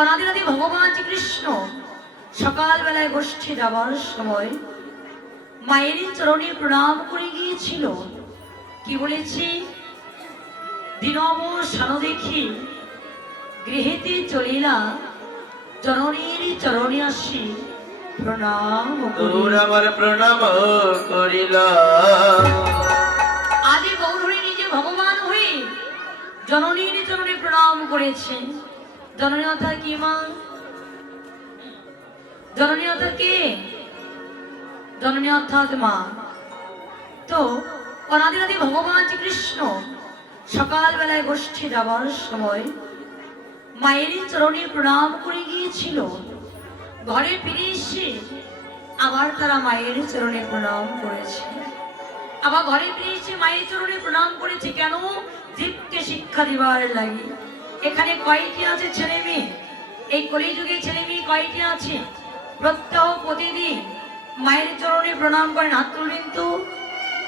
অনাদিনাদি ভগবান শ্রীকৃষ্ণ সকালবেলায় গোষ্ঠী যাবার সময় মায়ের চরণে প্রণাম করে গিয়েছিল। কি বলেছি? দিনব সানো দেখি গৃহেতে চলিলা, জননীর চরণে আসি প্রণাম আমার প্রণাম করিলা। আদি গৌরী নিজে ভগবান হয়ে জননীর চরণে প্রণাম করেছে। জননী অর্থাৎ কি মা? জননী অর্থাৎ কে? জননী অর্থাৎ মা। তো অনাদিনাদি ভগবান শ্রীকৃষ্ণ সকালবেলায় গোষ্ঠী যাবার সময় মায়ের চরণে প্রণাম করে গিয়েছিল। ঘরে ফিরে এসে আবার তারা মায়ের চরণে প্রণাম করেছে। আবার ঘরে ফিরে এসে মায়ের চরণে প্রণাম করেছে। কেন? জীবকে শিক্ষা দিবার লাগে। এখানে কয়টি আছে ছেলে মেয়ে? এই কলিযুগে ছেলে মেয়ে কয়টি আছে? প্রত্যহ প্রতিদিন মায়ের চরণে প্রণাম করেন, হাত তুলবেন তো।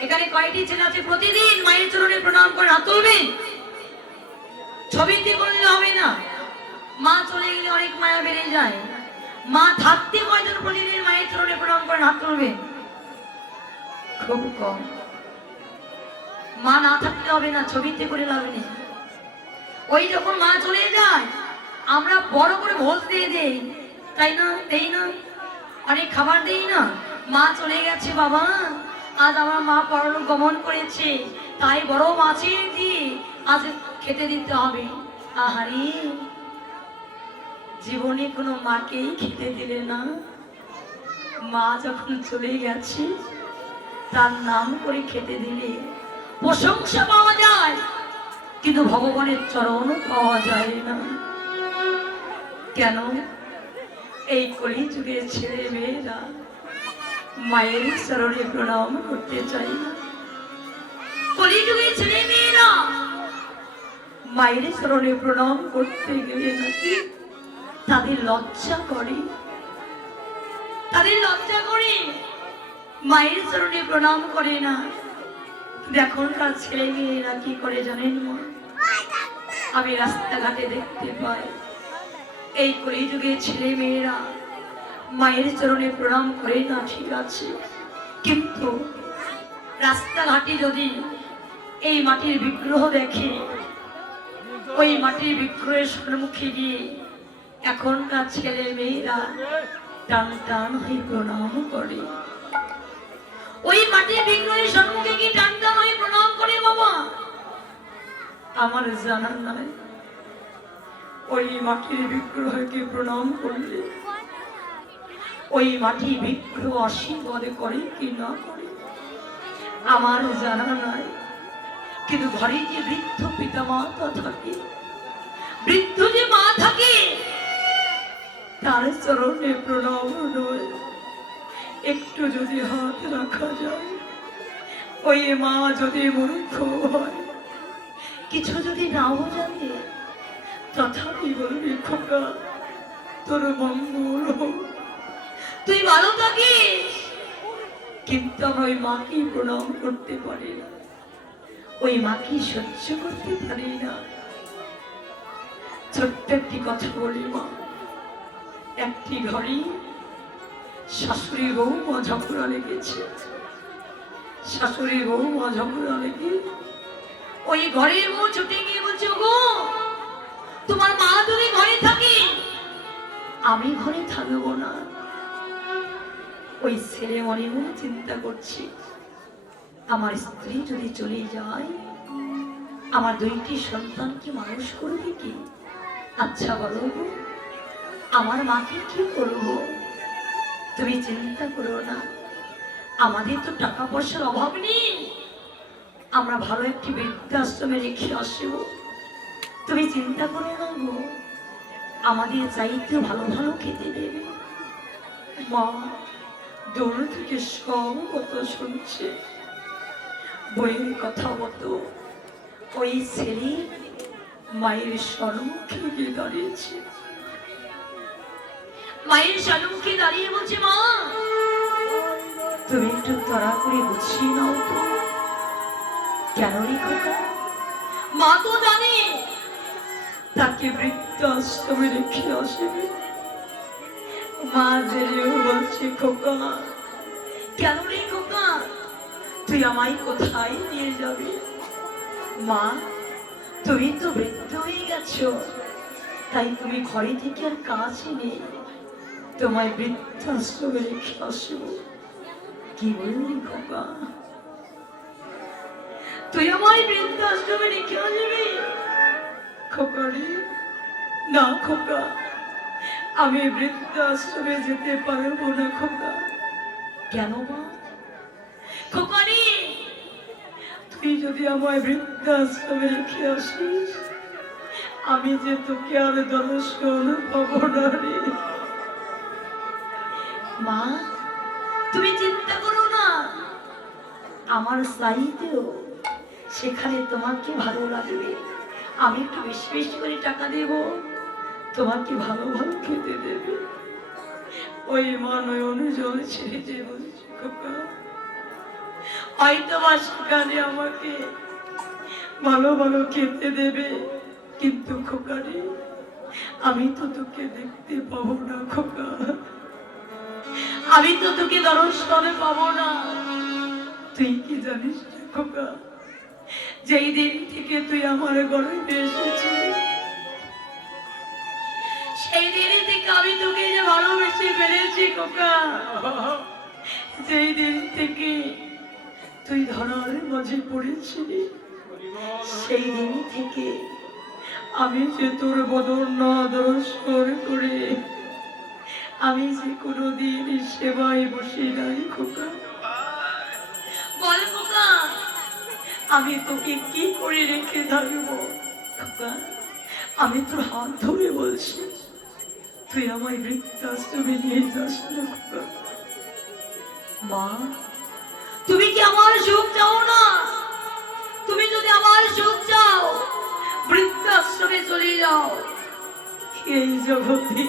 এখানে কয়টি ছেলে আছে প্রতিদিন মায়ের চরণে প্রণাম করেন? হাত তুলবেন। ছবিতে করলে হবে না। মা চলে গেলে অনেক মায়া বেড়ে যায়। মা থাকতে কয়জন প্রতিদিন মায়ের চরণে প্রণাম করেন? হাত তুলবেন। খুব কম। মা না থাকতে হবে না, ছবিতে করে লাভ নেই। ওই যখন মা চলে যায় আমরা বড় করে ভোজ দিয়ে দেই, তাই না? দেই না? অনেক খাবার দেই না? মা চলে গেছে বাবা, আজ আমার মা পরলোক গমন করেছে, তাই বড় মাছের দিয়ে আজ খেতে দিতে হবে। আহারে, জীবনে কোনো মাকেই খেতে দিলে না। মা যখন চলে গেছে তার নাম করে খেতে দিলে প্রশংসা পাওয়া যায়, কিন্তু ভগবানের চরণ পাওয়া যায় না। কেন? এই কলিযুগের ছেলে মেয়েরা মায়ের চরণে প্রণাম করতে চাই না। কলিযুগের ছেলে মেয়েরা মায়ের চরণে প্রণাম করতে গেলে নাকি তাদের লজ্জা করে। তাদের লজ্জা করে মায়ের চরণে প্রণাম করে না। এখনকার ছেলে মেয়েরা কি করে জানেন মা? আমি রাস্তাঘাটে দেখতে পাই এই কলিযুগের ছেলে মেয়েরা মায়ের চরণে প্রণাম করে না, ঠিক আছে, কিন্তু রাস্তাঘাটে যদি এই মাটির বিগ্রহ দেখে, ওই মাটির বিগ্রহের সম্মুখে গিয়ে এখনকার ছেলে মেয়েরা টান টান হয়ে প্রণাম করে। ওই মাটির বিগ্রহের সম্মুখে গিয়ে টান টান হয়ে প্রণাম করে। বাবা, আমার জানা নাই ওই মাটির বিগ্রহকে প্রণাম করলে ওই মাটি বিগ্রহ আশীর্বাদ করে কি না করে আমার জানা নাই। কিন্তু ঘরে যে বৃদ্ধ পিতা মাতা থাকে, বৃদ্ধ যে মা থাকে, তার চরণে প্রণাম নয়, একটু যদি হাত রাখা যায়, ওই মা যদি মূর্খ হয়, কিছু যদি নাও জানে, তথাপি বলবি খোকা তোর মঙ্গল হোক, তুই ভালো থাকিস। কিন্তু আমরা ওই মাকে প্রণাম করতে পারি না, ওই মাকে সহ্য করতে পারি না। ছোট্ট একটি কথা বলি মা, একটি ঘরে শাশুড়ি বৌমা ঝগড়া লেগেছে। শাশুড়ি বৌমা ঝগড়া লেগে ওই ঘরের বউ ছুটে গিয়ে বলছে, গো তোমার মা যদি ঘরে থাকে আমি ঘরে থাকবো না। ওই ছেলে মনে মনে চিন্তা করছি, আমার স্ত্রী যদি চলে যায় আমার দুইটি সন্তানকে মানুষ করবে কি? আচ্ছা বলো, আমার মাকে কি করবো? তুমি চিন্তা করো না, আমাদের তো টাকা পয়সার অভাব নেই, আমরা ভালো একটি বৃদ্ধাশ্রমে রেখে আসবো। তুমি চিন্তা করো না গো, আমাদের চাইতে ভালো ভালো খেতে দেবে। মা দূর থেকে সব কথা শুনছে, বইয়ের কথা মতো ওই ছেলে মায়ের সম্মুখে গিয়ে দাঁড়িয়েছে। মায়ের সম্মুখে দাঁড়িয়ে বলছে, মা তুমি একটু তাড়া করে গুছিয়ে নাও তো। কেন রে খোকা? মা তো জানে তাকে আমাকে বৃদ্ধাশ্রমে রেখে আসবে। মা জেনেও বলছে, খোকা কেন রে খোকা, তুই আমায় কোথায় নিয়ে যাবি? মা তুমি তো বৃদ্ধ হয়ে গেছো, তাই তুমি ঘরে থেকে আর কাজ নেই, তোমায় বৃদ্ধাশ্রমে রেখে আসবো। কি বললি খোকা, তুই আমায় বৃদ্ধাশ্রমে রেখে আসবি? খোকা রে, না খোকা, আমি বৃদ্ধাশ্রমে যেতে পারবো না খোকা। কেন মা? খোকা রে, তুই যদি আমায় বৃদ্ধাশ্রমে রেখে আসিস, আমি যে তোকে আর দর্শন পাবো না রে। মা তুমি চিন্তা করো না, আমার সাইতেও সেখানে তোমাকে ভালো লাগবে। আমি একটু বেশি বেশি করে টাকা দেব, তোমাকে ভালো ভালো খেতে দেবে। ওই মা নয়নে জল ছেড়ে যে বলছে, খোকা হয়তো বা সেখানে আমাকে ভালো ভালো খেতে দেবে, কিন্তু খোকা রে, আমি তো তোকে দেখতে পাবো না খোকা, আমি তো তোকে দর্শনে পাবো না। তুই কি জানিস না খোকা, যেই দিন থেকে তুই আমার গর্ভে এসেছিস, সেই দিন থেকে আমি তোকে যে ভালোবেসে ফেলেছি খোকা। যেই দিন থেকে তুই ধরার মাঝে পড়েছিলি, সেই দিন থেকে আমি যে তোর বদন না দর্শন করে আমি যে কোনোদিন সেবায় বসে নাই খোকা। বল খোকা, আমি তোকে কি করে রেখে থাকবো খোকা? আমি তোর হাত ধরে বলছি, তুই আমায় বৃদ্ধাশ্রমে নিয়ে যাস না খোকা। মা তুমি কি আমার সুখ চাও না? তুমি যদি আমার সুখ চাও, বৃদ্ধাশ্রমে চলে যাও। এই জগতে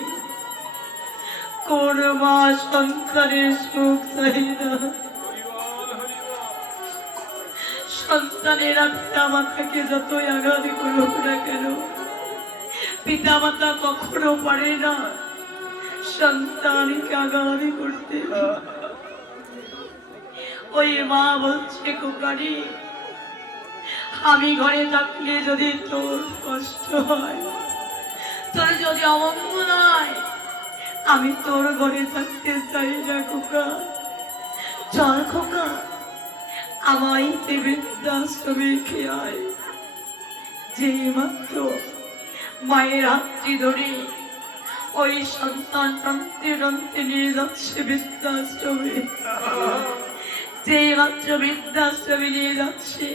কোন মা সন্তানের সুখ চাই না। সন্তানেরা পিতা মাতাকে যতই আঘাত করুক না কেন, পিতা মাতা কখনো পারে না সন্তানকে আঘাত করতে। ওই মা বলছে, খোকারি আমি ঘরে থাকলে যদি তোর কষ্ট হয়, তোর যদি অমঙ্গল হয়, আমি তোর ঘরে থাকতে চাই না খোকা। চল খোকা, আমায় বৃদ্ধাশ্রমে খেয়ে আয়। যেই মাত্র মায়ের হাতটি ধরে ওই সন্তান টানতে টানতে নিয়ে যাচ্ছে বৃদ্ধাশ্রমে, যেই মাত্র বৃদ্ধাশ্রমে নিয়ে যাচ্ছে,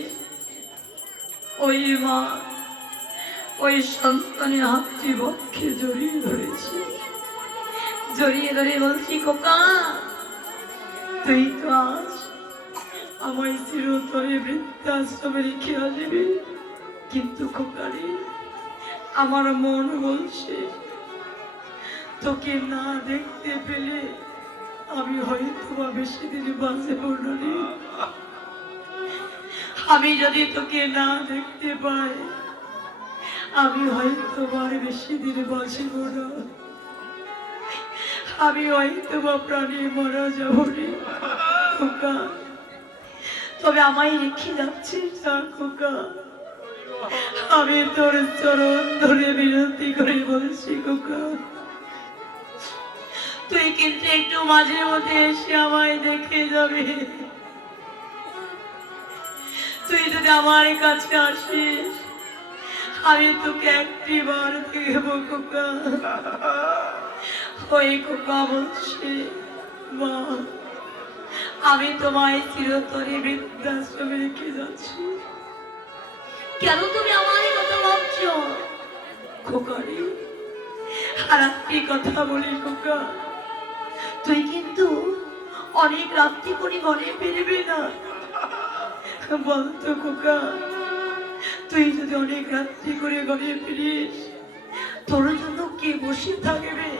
ওই মা ওই সন্তানের হাতটি বক্ষে জড়িয়ে ধরেছে। জড়িয়ে ধরে বলছি, খোকা তুই তো আজ আমায় চিরতরে বৃদ্ধাশ্রমে রেখে আসবি, কিন্তু খোকারি আমার মন বলছে তোকে না দেখতে পেলে আমি হয়তো বা বেশি দিন বাঁচব না রে। আমি যদি তোকে না দেখতে পাই, আমি হয়তো আর বেশি দিন বাঁচব না, আমি হয়তো বা প্রাণী মারা যাব রে খোকা। তবে আমায় রেখে যাচ্ছিস না খোকা, আমি তোর চরণ ধরে বিনতি করে বলছি খোকা, তুই কিন্তু একটু মাঝে মধ্যে এসে আমায় দেখে যাবি। তুই যদি আমার কাছে আসিস, আমি তোকে একটি বার দেখবো খোকা। ওই খোকা বলছে, মা আমি তোমায় চিরতরে বৃদ্ধাশ্রমে রেখে যাচ্ছি। কেন তুমি আমার কথা ভাবছো খোকারি? আর একটি কথা বলি খোকা, তুই কিন্তু অনেক রাত্রি করে ঘরে ফিরবি না। বলতো খোকা, তুই যদি অনেক রাত্রি করে ঘরে ফিরিস, তোর জন্য কে বসে থাকবে?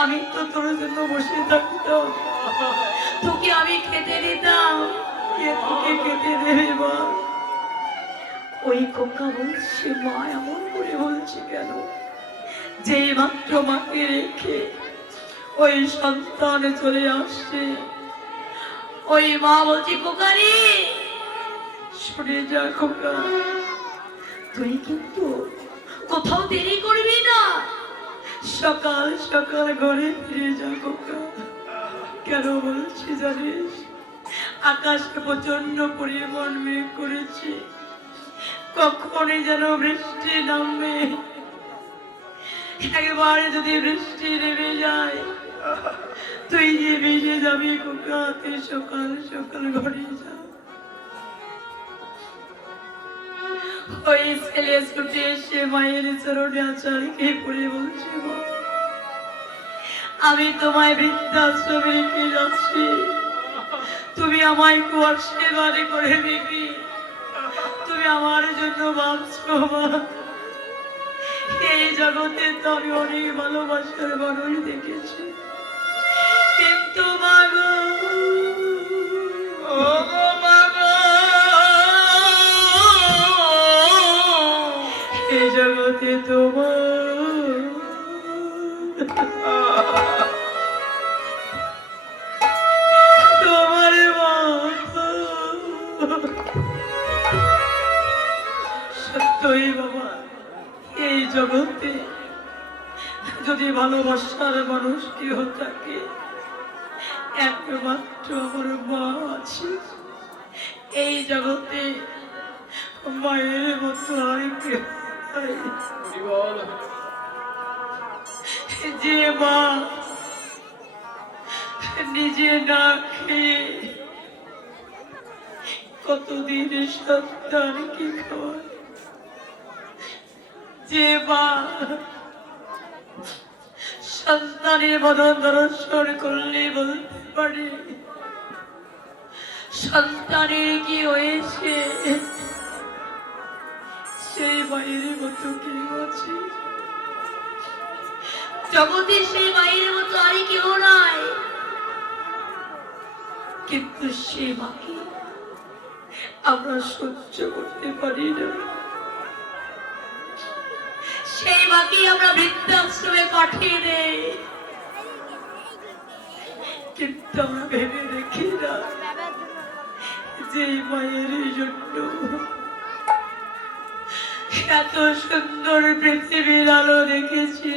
আমি তো তোর জন্য বসে থাকতাম, তোকে আমি খেতে দিতাম, কে তোকে খেতে দেবে বল? ওই খোকা বলছে, মা এমন করে বলছে কেন? যে মাত্র মাকে রেখে ওই সন্তান চলে আসছে, ওই মা বলছে, খোকারে শুনে যা খোকা, তুই কিন্তু কোথাও দেরি করবি না, সকাল সকাল ঘরে ফিরে যা খোকা। কেন বলছি জানিস? আকাশে প্রচন্ড পরিমাণ মেঘ করেছে, কখনই যেন বৃষ্টি নামবে। একবারে যদি বৃষ্টি নেমে যায়, তুই যে ভিজে যাবি খোকা, তুই সকাল সকাল ঘরে যা। ওই ছেলে ছুটে এসে মায়ের চরণে আচারকে পড়ে বলছে, মা আমি তোমায় বৃদ্ধাশ্রমে রেখে যাচ্ছি, তুমি আমায় খুব আশীর্বাদ করে দিবি, তুমি আমার জন্য ভাবছো মা। এই জগতে তো আমি অনেক ভালোবাসার মানুষ দেখেছি, কিন্তু মা গো, ও গো মা গো, এই জগতে তোমার তোমার মাথা সত্যই বাবা, এই জগতে যদি ভালোবাসার মানুষ কেউ থাকে, একমাত্র আমার মা আছে। এই জগতে মায়ের মতো আর কেউ নাই। যে মা নিজে না খেয়ে কতদিন সন্তানকে খাওয়ায়, যে মা সন্তানের বদন দর্শন করলে বলতে পারে সন্তানের কি হয়েছে, সেই মায়ের মতো কেউ আছে জগতে? সেই মায়ের মতো আর কেউ নাই, কিন্তু সে মাকে আমরা সহ্য করতে পারি না। সেই মাকে আমরা বৃদ্ধাশ্রমে পাঠিয়ে দেই, কিন্তু আমরা ভেবে দেখি না যে মায়ের জন্য এত সুন্দর পৃথিবীর আলো দেখেছি,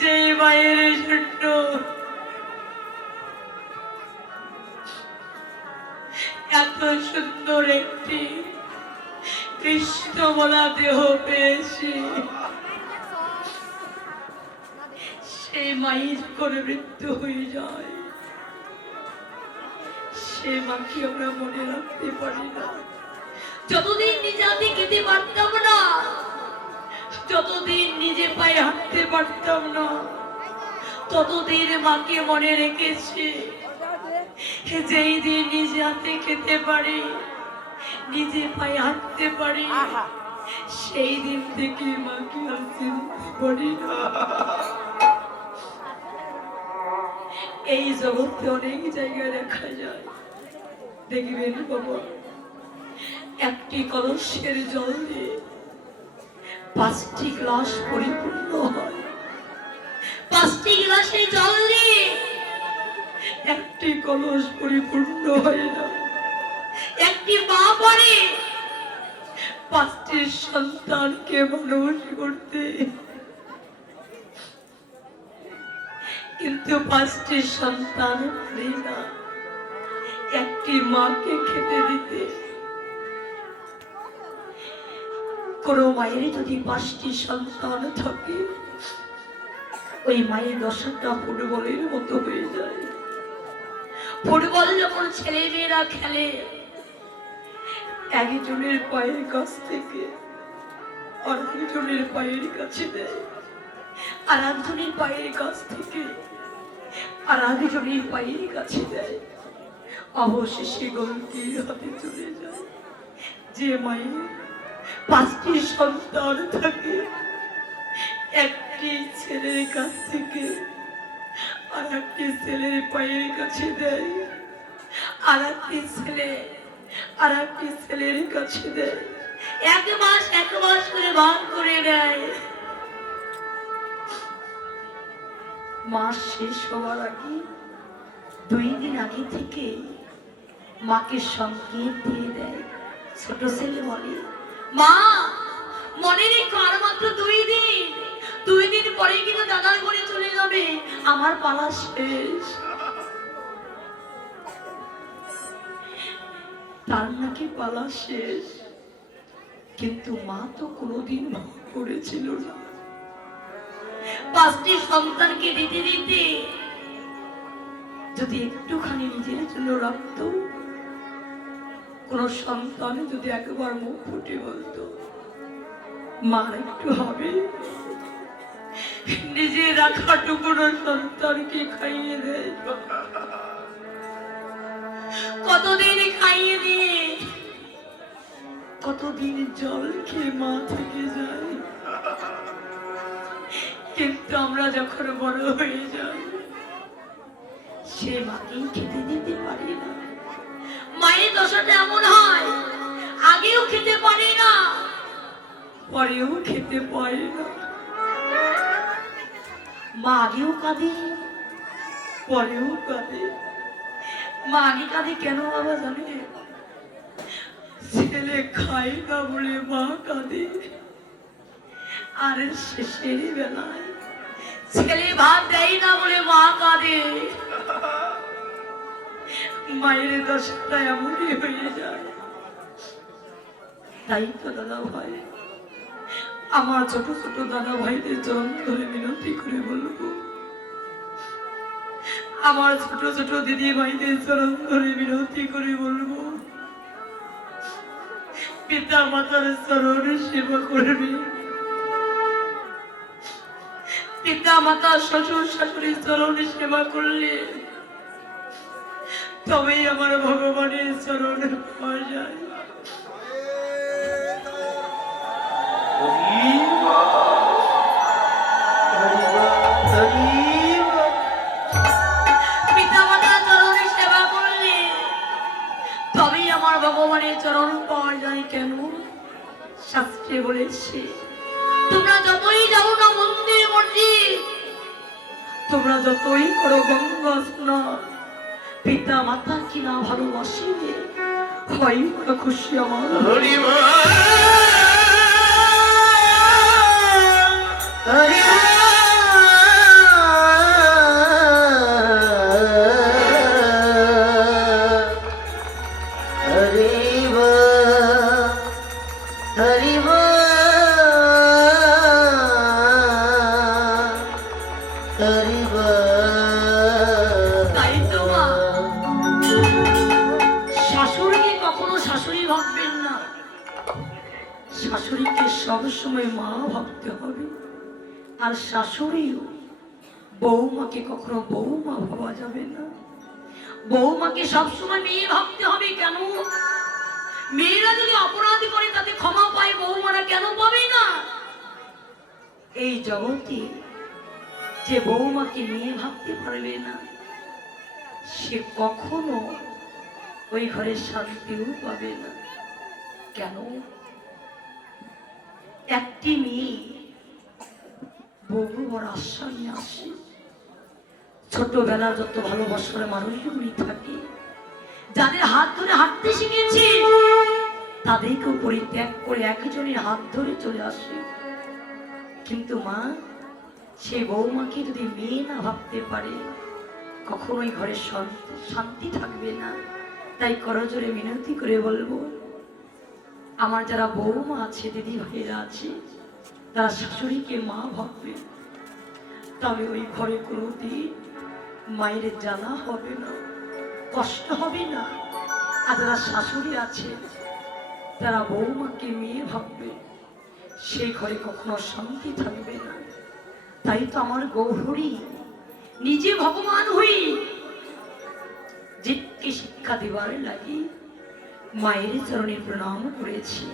যে মায়ের জন্য এত সুন্দর একটি কৃষ্ণ বলা দেহ পেয়েছি, সেই মায়ের করে মৃত্যু হয়ে যায়, সে মাকে আমরা মনে রাখতে পারি না। যতদিন নিজে হাতে খেতে পারতাম না, যতদিন নিজে পায়ে হাঁটতে পারতাম না, ততদিন মাকে মনে রেখেছি। যেই দিন নিজে হাতে খেতে পারি, নিজে পায়ে হাঁটতে পারি, সেই দিন থেকে মাকে আর চিনতে পারি না। এই জগতে অনেক জায়গায় দেখা যায়, দেখবেন বাবা, একটি কলসের জল দিয়ে 5টি গ্লাস পরিপূর্ণ হয়, 5টি গ্লাসে জল দিয়ে একটি কলস পরিপূর্ণ হয় না। একটি মা পারে 5টি সন্তানকে মানুষ করতে, কিন্তু 5টি সন্তান পারে না একটি মাকে খেতে দিতে। কোনো মায়ের যদি 5টি সন্তান থাকে, ওই মায়ের দশাটা ফুটবলের মতো হয়ে যায়। ফুটবল যখন ছেলে মেয়েরা খেলে, একজনের পায়ের কাছ থেকে আরেকজনের পায়ের কাছে দেয়, আর একজনের পায়ের কাছ থেকে আর একজনের পায়ের কাছে দেয়, অবশেষে গোলকির হাতে চলে যায়। যে মায়ের 5টি সন্তান থাকে, একটি ছেলের কাছ থেকে আর একটি ছেলের পায়ের কাছে দেয়, আর একটি ছেলে আর একটি ছেলের কাছে দেয়, এক মাস করে ভাগ করে দেয়। মাস শেষ হওয়ার আগে 2 দিন আগে থেকে মাকে সংকেত দিয়ে দেয়। ছোট ছেলে বলে, মা মনে রেখো আর মাত্র 2 দিন পরে কিন্তু দাদার ঘরে চলে যাবে, আমার পালা শেষ। তার নাকি পালা শেষ, কিন্তু মা তো কোনোদিন ভাব করেছিল না। 5টি সন্তানকে দিতে দিতে যদি একটুখানি নিজের জন্য রাখত, কোন সন্তান যদি একবার মুখ ফুটে বলতো মার একটু হবে, নিজে রাখাটুকুনো সন্তানকে খাইয়ে দেয়। কতদিন খাইয়ে দিয়ে কতদিন জল খেয়ে মা থেকে যায়। কিন্তু আমরা যখন বড় হয়ে যাই, সে মাকেই খেতে দিতে পারি না। মায়ের দশাটা এমন হয়, আগেও খেতে পারি না, পরেও খেতে পারি না। মা আগেও কাঁদে, পরেও কাঁদে। মা আগে কাঁদে কেন বাবা জানে? ছেলে খায় না বলে মা কাঁদে, আর শেষের বেলায় ছেলে ভাত দেয় না বলে মা কাঁদে। মায়ের দশাটা এমনই হয়ে যায়। তাই তো দাদা ভাই, আমার ছোট ছোট দাদা ভাইদের চরণ ধরে মিনতি করে বলবো, আমার ছোট ছোট দিদি ভাইদের চরণ ধরে মিনতি করে বলবো, পিতা মাতার চরণ সেবা করবে। পিতা মাতা শ্বশুর শাশুড়ির চরণ সেবা করলে তবেই আমার ভগবানের চরণ পাওয়া যায়। পিতা মাতার চরণে সেবা করলে তবেই আমার ভগবানের চরণ পাওয়া যায়। কেন? শাস্ত্রে বলেছে, তোমরা যতই যাও না মন্দির মসজিদ, তোমরা যতই করো গঙ্গা স্নান, পিতা মাতা কি না ভালোবাসিবে, হয় ওরা খুশি আমার। তাই তো মা, শাশুড়িকে কখনো শাশুড়ি ভাববেন না, শাশুড়িকে সবসময় মা ভাবতে হবে। আর শাশুড়িও বৌমাকে কখনো বৌমা ভাবা যাবে না। বৌমাকে সবসময় মেয়ে ভাবতে হবে। কেন? মেয়েরা যদি অপরাধ করে তাতে ক্ষমা পায়, বৌমারা কেন পাবে না? এই জগতে যে বৌমাকে মেয়ে ভাবতে পারবে না, সে কখনো ওই ঘরে শান্তিও পাবে না। কেন? একটি মেয়ে বহু বড় আশ্রয় নিয়ে আসে। ছোটবেলা যত ভালোবাসার মানুষগুলি থাকে, যাদের হাত ধরে হাঁটতে শিখেছে, তাদেরকেও পরিত্যাগ করে একজনের হাত ধরে চলে আসে। কিন্তু মা সেই বৌমাকে যদি মেয়ে না ভাবতে পারে, কখনোই ঘরে শান্তি থাকবে না। তাই করজোরে মিনতি করে বলবো, আমার যারা বৌমা আছে, দিদি ভাইয়েরা আছে, তারা শাশুড়িকে মা ভাববে, তবে ওই ঘরে কোনোদিন মায়ের জ্বালা হবে না, কষ্ট হবে না। আর যারা শাশুড়ি আছে, তারা বৌমাকে মেয়ে ভাববে, সেই ঘরে কখনো শান্তি থাকবে না। তাই তো আমার গৌহরী নিজে ভগবান হই জিতকে শিক্ষা দেবার লাগি মায়ের চরণে প্রণাম করেছি।